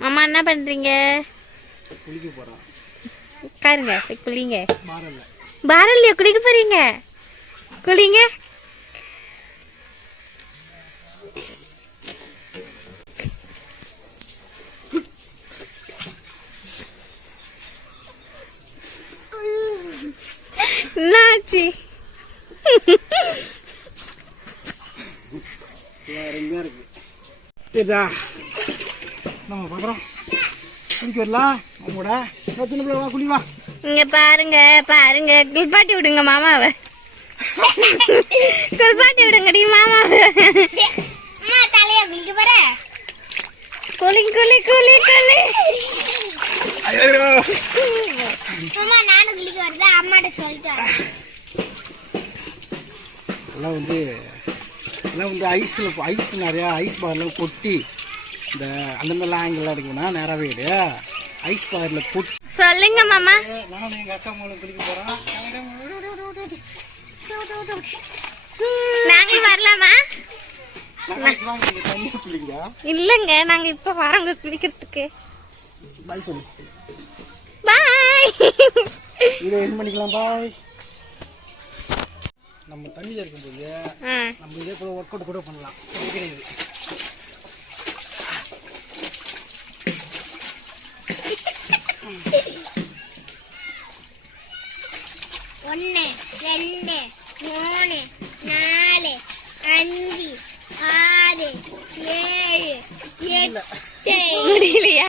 மாமா என்ன பண்றீங்க? குளிக்க போறோம். உட்காருங்க, போய் குளிங்க. பாரல்ல பாரல்லையா குளிக்க போறீங்க? குளிங்க. என்னாச்சு? நம்ம பாக்குறோம் குளிக்க வரலாம். அவங்களோட சின்ன பிள்ளை குளிவா. இங்க பாருங்க பாருங்க, குளிப்பாட்டி விடுங்க மாமாவை. குளிப்பாட்டி விடுங்கடி மாமாவை. தலையா குளிக்க போற? குளி குளி குளி குளி. அம்மா நானும் குளிக்க வரதா அம்மாட்ட சொல்லிட்டாங்க. எல்லாம் வந்து ஐஸ் நிறையா ஐஸ் பார்லாம் கொட்டி இந்த அந்த மாதிரிலாம் ஆங்கிலாம் எடுக்கணும். நேராகவே ஐஸ் பார்ல கொட்டி சொல்லுங்க மாமா. நானும் எங்கள் அக்கா மூலம் குளிக்க போகிறோம். நாங்க வரலாமா? தண்ணியாக குளிங்க. இல்லைங்க, நாங்க இப்ப வரோங்க குளிக்கிறதுக்கு. பாய் சொல்லு. பாய். இதை என் பண்ணிக்கலாம். பாய். நம்ம தண்ணியில் இருக்கும்போது நம்ம இதே போல ஒர்க் அவுட் கூட பண்ணலாம். கிடையாது. ஒன்று 2 3 4 5 6 7 8 முடியலையா?